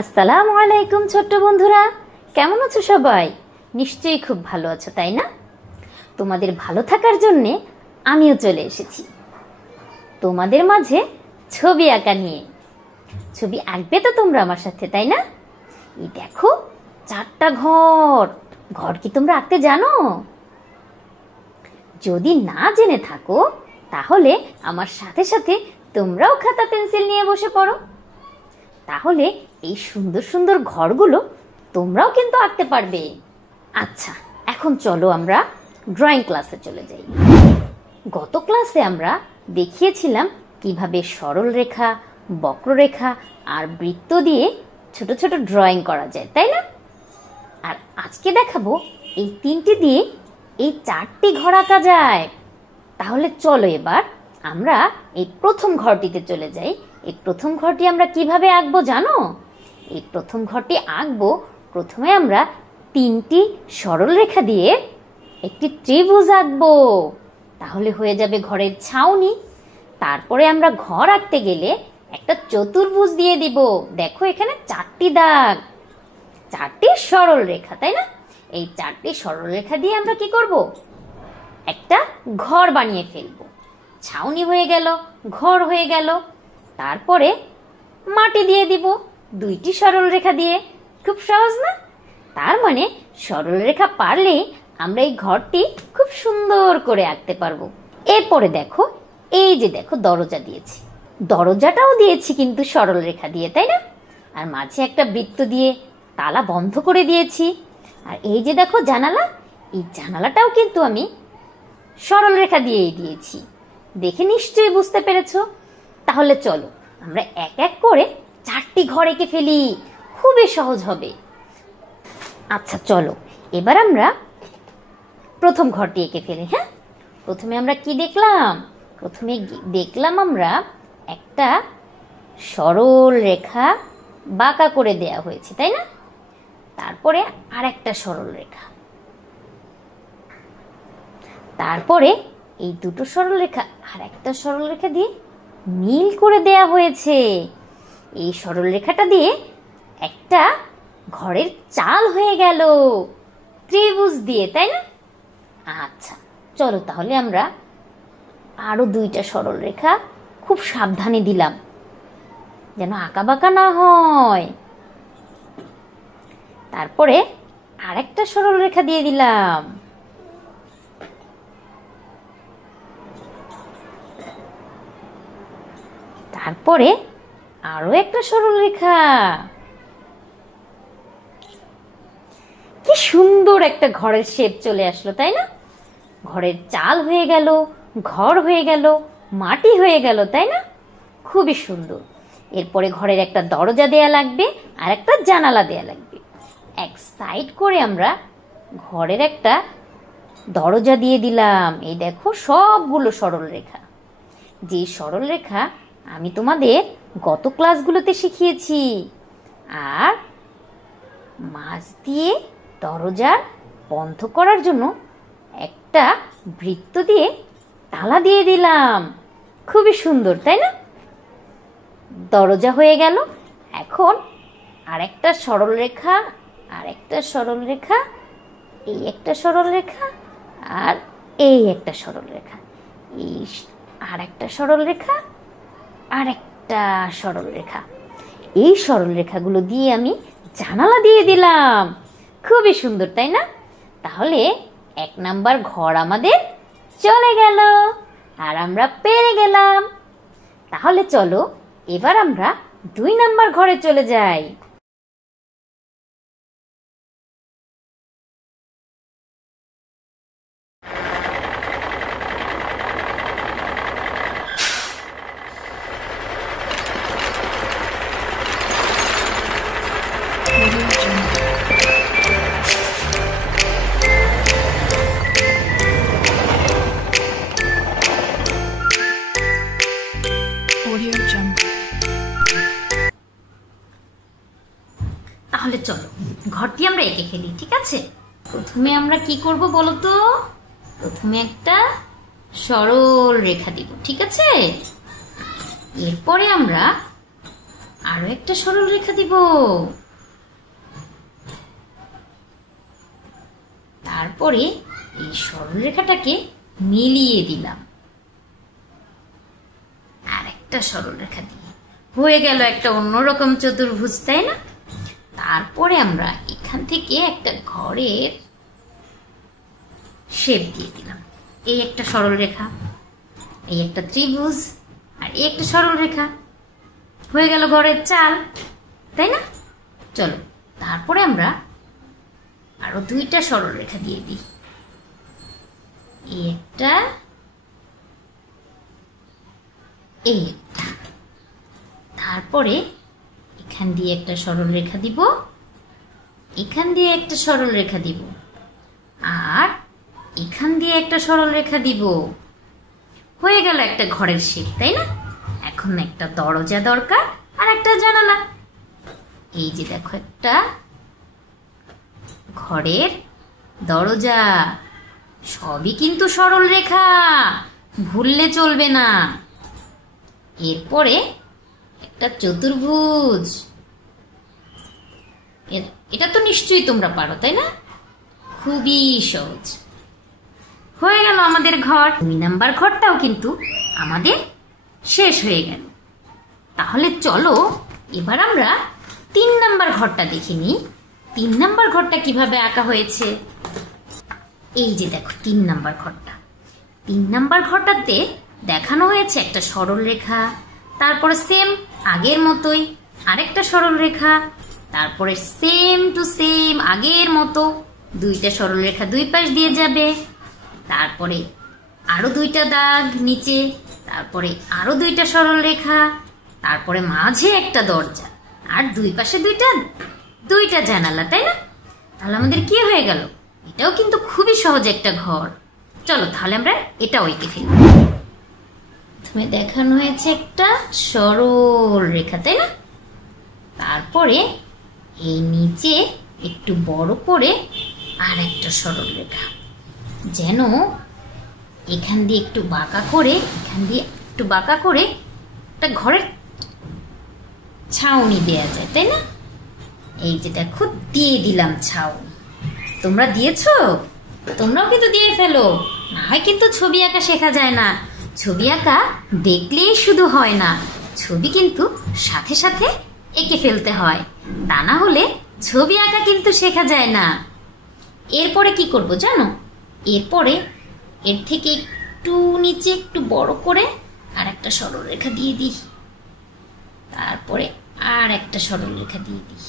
আসসালামু আলাইকুম ছোট্ট বন্ধুরা, কেমন আছো সবাই? নিশ্চয়ই খুব ভালো আছো, তাই না? তোমাদের ভালো থাকার জন্যে আমিও চলে এসেছি তোমাদের মাঝে ছবি আঁকা নিয়ে। ছবি আঁকবে তো তোমরা আমার সাথে, তাই না? এই দেখো 4টা ঘর। ঘর কি তোমরা আঁকতে জানো? যদি না জেনে থাকো তাহলে আমার সাথে সাথে তোমরাও খাতা পেন্সিল নিয়ে বসে পড়ো। তাহলে এই সুন্দর সুন্দর ঘরগুলো তোমরাও কিন্তু আঁকতে পারবে। আচ্ছা, এখন চলো আমরা ড্রয়িং ক্লাসে চলে যাই। গত ক্লাসে আমরা দেখিয়েছিলাম কিভাবে সরল রেখা, বক্ররেখা আর বৃত্ত দিয়ে ছোট ছোট ড্রয়িং করা যায়, তাই না? আর আজকে দেখাবো এই 3টি দিয়ে এই 4টি ঘর আঁকা যায়। তাহলে চলো এবার আমরা এই প্রথম ঘরটিতে চলে যাই। এই প্রথম ঘরটি আমরা কিভাবে আঁকবো জানো? এই প্রথম ঘরটি আঁকবো প্রথমে আমরা 3টি সরল রেখা দিয়ে একটি ত্রিভুজ আঁকবো। তাহলে হয়ে যাবে ঘরের ছাউনি। তারপরে আমরা ঘর আঁকতে গেলে একটা চতুর্ভুজ দিয়ে দিব। দেখো এখানে 4টি দাগ, 4টি সরল রেখা, তাই না? এই 4টি সরল রেখা দিয়ে আমরা কি করব? একটা ঘর বানিয়ে ফেলবো। ছাউনি হয়ে গেল, ঘর হয়ে গেল। তারপরে মাটি দিয়ে দিব 2টি সরল রেখা দিয়ে। খুব সহজ না? তার মানে সরল রেখা পারলেই আমরা এই ঘরটি খুব সুন্দর করে আঁকতে পারবো। এরপরে দেখো, এই যে দেখো দরজা দিয়েছি, দরজাটাও দিয়েছি কিন্তু সরল রেখা দিয়ে, তাই না? আর মাঝে একটা বৃত্ত দিয়ে তালা বন্ধ করে দিয়েছি। আর এই যে দেখো জানালা, এই জানালাটাও কিন্তু আমি সরল রেখা দিয়েই দিয়েছি। দেখে নিশ্চয়ই বুঝতে পেরেছো। তাহলে চলো আমরা এক এক করে 4টি ঘর এঁকে ফেলি, খুবই সহজ হবে। আচ্ছা চলো এবার আমরা প্রথম ঘরটি এঁকে ফেলি। হ্যাঁ, প্রথমে আমরা কি দেখলাম? প্রথমে দেখলাম আমরা একটা সরল রেখা বাঁকা করে দেয়া হয়েছে, তাই না? তারপরে আর একটা সরল রেখা, তারপরে এই দুটো সরল রেখা আর একটা সরল রেখা দিয়ে মিল করে দেয়া হয়েছে। এই সরল রেখাটা দিয়ে একটা ঘরের চাল হয়ে গেল ত্রিভুজ দিয়ে, তাই না? আচ্ছা চলো তাহলে আমরা আরো 2টা সরল রেখা খুব সাবধানে দিলাম যেন আঁকা বাঁকা না হয়। তারপরে আরেকটা সরল রেখা দিয়ে দিলাম। তারপরে আরো একটা সরল রেখা। কি সুন্দর একটা ঘরের শেপ চলে আসলো, তাই না? ঘরের চাল হয়ে গেল, ঘর হয়ে গেল, মাটি হয়ে গেল, তাই না? খুবই সুন্দর। এরপরে ঘরের একটা দরজা দেয়া লাগবে আর একটা জানালা দেয়া লাগবে। এক সাইড করে আমরা ঘরের একটা দরজা দিয়ে দিলাম। এই দেখো সবগুলো সরল রেখা, যে সরল রেখা আমি তোমাদের গত ক্লাসগুলোতে শিখিয়েছি। আর মাঝ দিয়ে দরজার বন্ধ করার জন্য একটা বৃত্ত দিয়ে তালা দিয়ে দিলাম। খুবই সুন্দর, তাই না? দরজা হয়ে গেল। এখন আরেকটা সরল রেখা, আরেকটা সরল রেখা, এই একটা সরল রেখা আর এই একটা সরল রেখা, এই আর একটা সরল রেখা আর একটা সরল রেখা। এই সরল রেখাগুলো দিয়ে আমি জানালা দিয়ে দিলাম। খুবই সুন্দর, তাই না? তাহলে 1 নাম্বার ঘর আমাদের চলে গেল আর আমরা পেরে গেলাম। তাহলে চলো এবার আমরা 2 নাম্বার ঘরে চলে যাই। তাহলে চলো ঘরটি আমরা এঁকে ফেলি, ঠিক আছে? প্রথমে আমরা কি করব বলো তো? প্রথমে একটা সরল রেখা দিব, ঠিক আছে? এরপরে আমরা আরো একটা সরল রেখা দিব, তারপরে এই সরল রেখাটাকে মিলিয়ে দিলাম, আর একটা সরল রেখা দিয়ে হয়ে গেল একটা অন্যরকম চতুর্ভুজ, তাই না? তারপরে আমরা এখান থেকে একটা ঘরের শেপ দিয়ে দিলাম। এই একটা সরল রেখা, এই একটা ত্রিভুজ, আর এই একটা সরল রেখা, হয়ে গেল ঘরের চাল, তাই না? চলো তারপরে আমরা আরো দুইটা সরল রেখা দিয়ে দিই। এই একটা, এই একটা, তারপরে এখান দিয়ে একটা সরল রেখা দিব, এখান দিয়ে একটা সরল রেখা দিব, আর এখান দিয়ে একটা সরল রেখা দিব। হয়ে গেল একটা ঘরের শেপ, তাই না? এখন একটা দরজা দরকার আর একটা জানালা। এই যে দেখো একটা ঘরের দরজা, সবই কিন্তু সরল রেখা, ভুললে চলবে না। এরপরে একটা চতুর্ভুজ, এটা তো নিশ্চয়ই তোমরা পারো, তাই না? খুবই সহজ। হয়ে গেল আমাদের ঘর। 2 নাম্বার ঘরটাও কিন্তু আমাদের শেষ হয়ে গেল। তাহলে চলো এবার আমরা 3 নাম্বার ঘরটা দেখে নিই। 3 নাম্বার ঘরটা কিভাবে আঁকা হয়েছে। এই যে দেখো 3 নাম্বার ঘরটা। 3 নাম্বার ঘরটাতে দেখানো হয়েছে একটা সরল রেখা, তারপরে সেম আগের মতোই আরেকটা সরল রেখা, তারপরে সেম টু সেম আগের মতো দুইটা সরল রেখা দুই পাশ দিয়ে যাবে, তারপরে আরো দুইটা দাগ নিচে, তারপরে আরো দুইটা সরল রেখা, তারপরে মাঝে একটা দরজা, আর দুই পাশে দুইটা জানালা, তাই না? তাহলে আমাদের কি হয়ে গেল? এটাও কিন্তু খুবই সহজ একটা ঘর। চলো তাহলে আমরা এটাও এঁকে ফেলি। প্রথমে দেখানো হয়েছে একটা সরল রেখা, তাই না? তারপরে এই নিচে একটু বড় করে আর একটা সরল রেখা, যেন এখান দিয়ে একটু বাঁকা করে, এখান দিয়ে একটু বাঁকা করে একটা ঘরের ছাউনি দেয়া যায়, তাই না? এই যে দেখো দিয়ে দিলাম ছাউনি। তোমরা দিয়েছো? তোমরাও কিন্তু দিয়ে ফেলো, না হয় কিন্তু ছবি আঁকা শেখা যায় না। ছবি আঁকা দেখলেই শুধু হয় না, ছবি কিন্তু সাথে সাথে এঁকে ফেলতে হয়, তা না হলে ছবি আঁকা কিন্তু শেখা যায় না। এরপরে কি করব জানো? এরপরে এর থেকে একটু নিচে একটু বড় করে আর একটা সরল রেখা দিয়ে দিই, তারপরে আর একটা সরল রেখা দিয়ে দিই।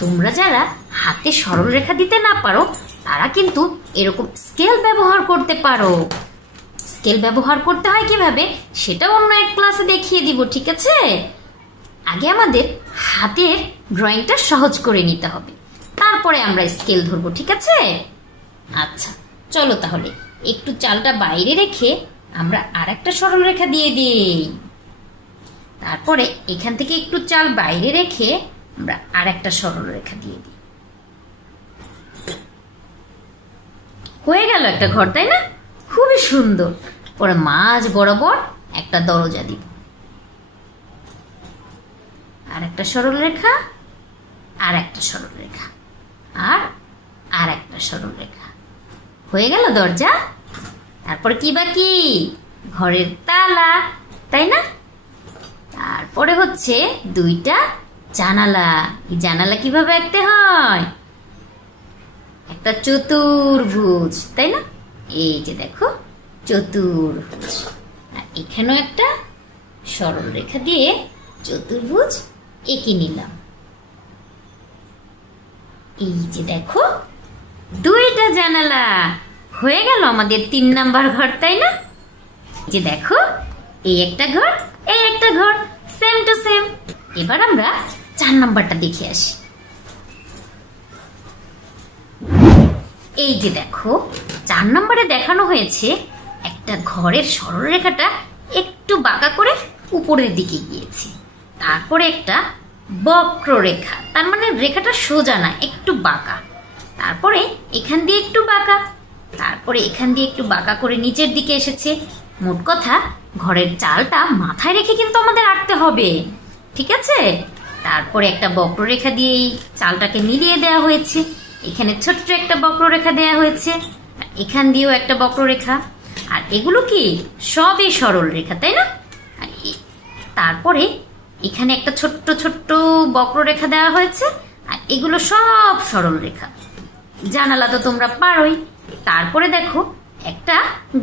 তোমরা যারা হাতে সরল রেখা দিতে না পারো তারা কিন্তু এরকম স্কেল ব্যবহার করতে পারো। স্কেল ব্যবহার করতে হয় কিভাবে সেটা অন্য এক ক্লাসে দেখিয়ে দিব, ঠিক আছে? আগে আমাদের হাতের ড্রয়িংটা সহজ করে নিতে হবে, তারপরে আমরা স্কেল ধরবো, ঠিক আছে? আচ্ছা চলো তাহলে একটু চালটা বাইরে রেখে আমরা আর একটা সরল রেখা দিয়ে দিই, তারপরে এখান থেকে একটু চাল বাইরে রেখে আমরা আর একটা সরল রেখা দিয়ে দিই। হয়ে গেল একটা ঘর, তাই না? খুবই সুন্দর। পরে মাঝ বরাবর একটা দরজা দিব, আর একটা সরল রেখা, আর একটা সরল রেখা, আর একটা সরল রেখা। হয়ে গেল দরজা। তারপর কি বাকি? ঘরের তালা, তাই না? তারপরে হচ্ছে দুইটা জানালা। এই জানালা কিভাবে আঁকতে হয়? একটা চতুর্ভুজ, তাই না? এই যে দেখো চতুর্ভুজ, আর এখানেও একটা সরল রেখা দিয়ে চতুর্ভুজ এঁকে নিলাম। এই যে দেখো দুইটা জানালা। হয়ে গেল আমাদের 3 নাম্বার ঘর, তাই না? যে দেখো এই একটা ঘর, এই একটা ঘর, সেম টু সেম। এবার আমরা 4 নাম্বারটা দেখে আসি। এই যে দেখো 4 নম্বরে দেখানো হয়েছে একটা ঘরের সরল রেখাটা একটু বাঁকা করে উপরের দিকে গিয়েছে, তারপরে একটা বক্ররেখা, তার মানে রেখাটা সোজা না, একটু বাঁকা, তারপরে এখান দিয়ে একটু বাঁকা, তারপরে এখান দিয়ে একটু বাঁকা করে নিচের দিকে এসেছে, মোট কথা ঘরের চালটা মাথায় রেখে কিন্তু আমাদের আঁকতে হবে, ঠিক আছে? তারপরে একটা বক্ররেখা দিয়ে এই চালটাকে মিলিয়ে দেওয়া হয়েছে। এখানে ছোট্ট একটা বক্ররেখা দেওয়া হয়েছে, এখান দিয়েও একটা বক্ররেখা। আর এগুলো কি সবই সরল রেখা, তাই না? তারপরে এখানে একটা ছোট্ট ছোট্ট বক্ররেখা দেওয়া হয়েছে, আর এগুলো সব সরল রেখা। জানালা তো তোমরা পারোই। তারপরে দেখো একটা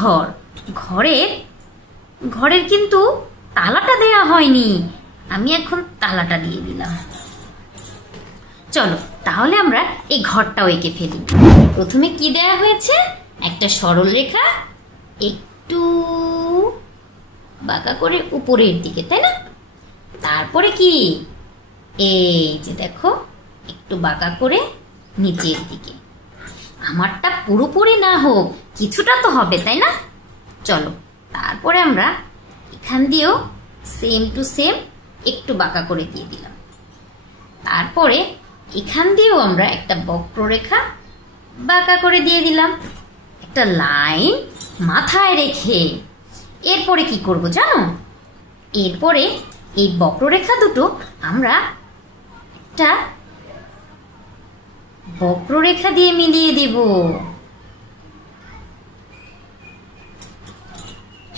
ঘর, ঘরের কিন্তু তালাটা দেয়া হয়নি, আমি এখন তালাটা দিয়ে দিলাম। চলো তাহলে আমরা এই ঘরটাও এঁকে ফেলি। প্রথমে কি দেয়া হয়েছে? একটা সরল রেখা একটু বাঁকা করে উপরের দিকে, তাই না? তারপরে কি এই যে দেখো একটু বাঁকা করে নিচের দিকে। আমারটা পুরোপুরি না হোক, কিছুটা তো হবে, তাই না? চলো তারপরে আমরা এখান দিয়েও সেম টু সেম একটু বাঁকা করে দিয়ে দিলাম। তারপরে এখান দিয়েও আমরা একটা বক্ররেখা বাঁকা করে দিয়ে দিলাম, একটা লাইন মাথায় রেখে। এরপরে কি করব জানো? এরপরে এই বক্ররেখা দুটো আমরা একটা বক্ররেখা দিয়ে মিলিয়ে দেব।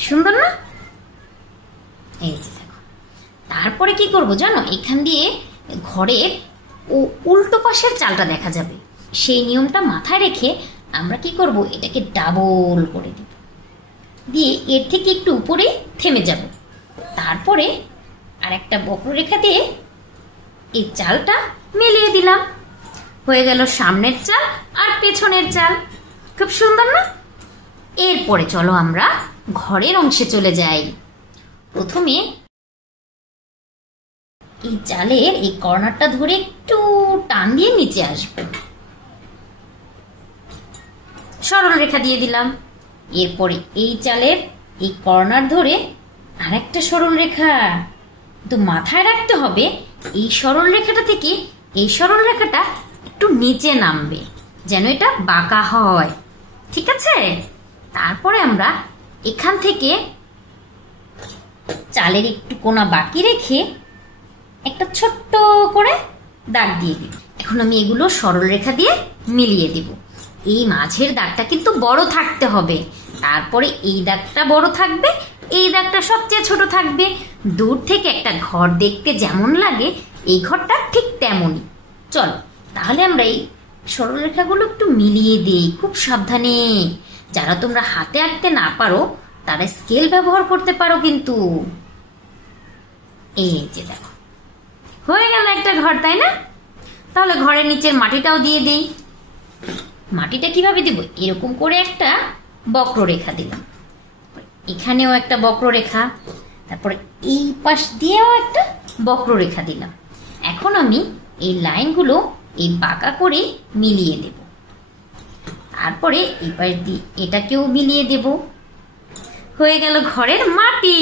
সুন্দর না? এই যে দেখো। তারপরে কি করব জানো? এখান দিয়ে ঘরের উল্টো পাশের চালটা দেখা যাবে, সেই নিয়মটা মাথায় রেখে আমরা কি করব? এটাকে ডাবল করে দেব, দিয়ে এর থেকে একটু উপরে থেমে যাব। তারপরে আর একটা বক্ররেখা দিয়ে এই চালটা মিলিয়ে দিলাম। হয়ে গেল সামনের চাল আর পেছনের চাল। খুব সুন্দর না? এরপরে চলো আমরা ঘরের অংশে চলে যাই। প্রথমে এই চালের এই কর্নারটা ধরে একটু টান দিয়ে নিচে আসবে, সরল রেখা দিয়ে দিলাম। এরপরে এই চালের এই কর্নার ধরে আরেকটা সরল রেখা। তো মাথায় রাখতে হবে এই সরল রেখাটা থেকে এই সরল রেখাটা একটু নিচে নামবে, যেন এটা বাঁকা হয়, ঠিক আছে? তারপরে আমরা এখান থেকে চালের একটু কোনা বাকি রেখে একটা ছোট্ট করে দাগ দিয়ে দিব। এখন আমি এগুলো সরল রেখা দিয়ে মিলিয়ে দিব। এই মাঝের দাগটা কিন্তু বড় থাকতে হবে, তারপরে এই দাগটা বড় থাকবে, এই দাগটা সবচেয়ে ছোট থাকবে। দূর থেকে একটা ঘর দেখতে যেমন লাগে এই ঘরটা ঠিক তেমনই। চলো তাহলে আমরা এই সরল রেখাগুলো একটু মিলিয়ে দিই, খুব সাবধানে। যারা তোমরা হাতে আঁকতে না পারো তারা স্কেল ব্যবহার করতে পারো কিন্তু। এই যে দেখো হয়ে গেল একটা ঘর, তাই না? তাহলে ঘরের নিচের মাটিটাও দিয়ে দিই। মাটিটা কিভাবে দিব? এরকম করে একটা বক্ররেখা দিলাম, এখানেও একটা বক্ররেখা, তারপরে এই পাশ দিয়েও একটা বক্ররেখা দিলাম। এখন আমি এই লাইনগুলো এই বাঁকা করে মিলিয়ে দেব। তারপরে এই পাশ দিয়ে এটাকেও মিলিয়ে দেব। হয়ে গেল ঘরের মাটি।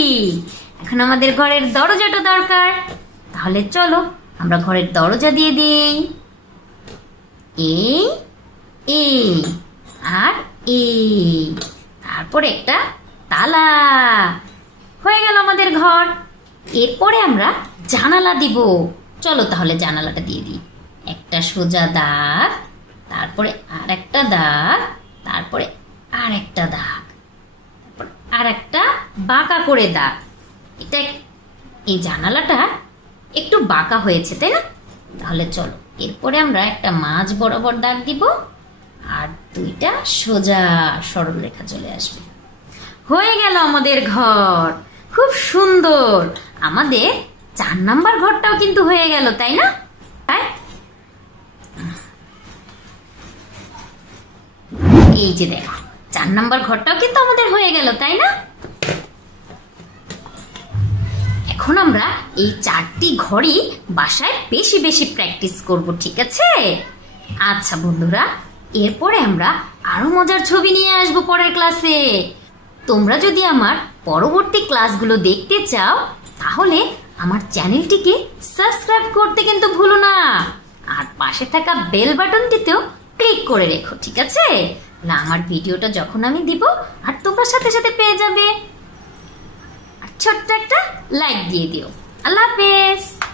এখন আমাদের ঘরের দরজাটা দরকার, তাহলে চলো আমরা ঘরের দরজা দিয়ে দিই। এই এই আর এই, তারপরে একটা তালা। হয়ে গেল আমাদের ঘর। এরপরে আমরা জানালা দিব। চলো তাহলে জানালাটা দিয়ে দিই। একটা সোজা দাগ, তারপরে আর একটা দাগ, তারপরে আর একটা দাগ, তারপর আর একটা বাঁকা করে দাগ। এটা এই জানালাটা একটু বাঁকা হয়েছে, তাই না? তাহলে চলো এরপরে আমরা একটা মাঝ বরাবর দাগ দিব, আর দুইটা সোজা সরল রেখা চলে আসবে। হয়ে গেল আমাদের ঘর, খুব সুন্দর। আমাদের 4 নাম্বার ঘরটাও কিন্তু হয়ে গেল, তাই না? তাই এই যে দেখো 4 নাম্বার ঘরটাও কিন্তু আমাদের হয়ে গেল, তাই না? এখন আমরা এই 4টি ঘরই বাসায় বেশি বেশি প্র্যাকটিস করব, ঠিক আছে? আচ্ছা বন্ধুরা, এরপরে আমরা আরো মজার ছবি নিয়ে আসবো পরের ক্লাসে। তোমরা যদি আমার পরবর্তী ক্লাসগুলো দেখতে চাও তাহলে আমার চ্যানেলটিকে সাবস্ক্রাইব করতে কিন্তু ভুলো না, আর পাশে থাকা বেল বাটনটিতেও ক্লিক করে রেখো, ঠিক আছে? না আমার ভিডিওটা যখন আমি দিব আর তোমরা সাথে সাথে পেয়ে যাবে। ছোট্ট একটা লাইক দিয়ে দিও। আল্লাহ হাফেজ।